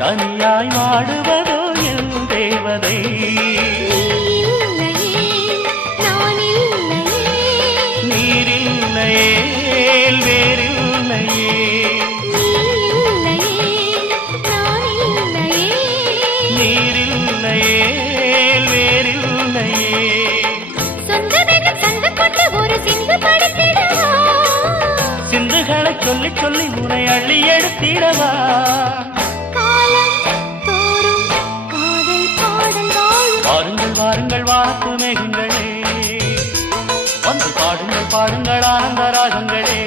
தனியாய் வாடுவதோ என் தேவதை. நீரில்லையே வேறில்லையே, நீரில்லையே வேறில்லையே. சிந்துகளை சொல்லி சொல்லி உனை அள்ளி எடுத்திடவா. வாருங்கள் வாருங்கள் வாத்து மேகங்களே, வந்து பாடுங்கள் பாடுங்கள் ஆனந்த ராகங்களே.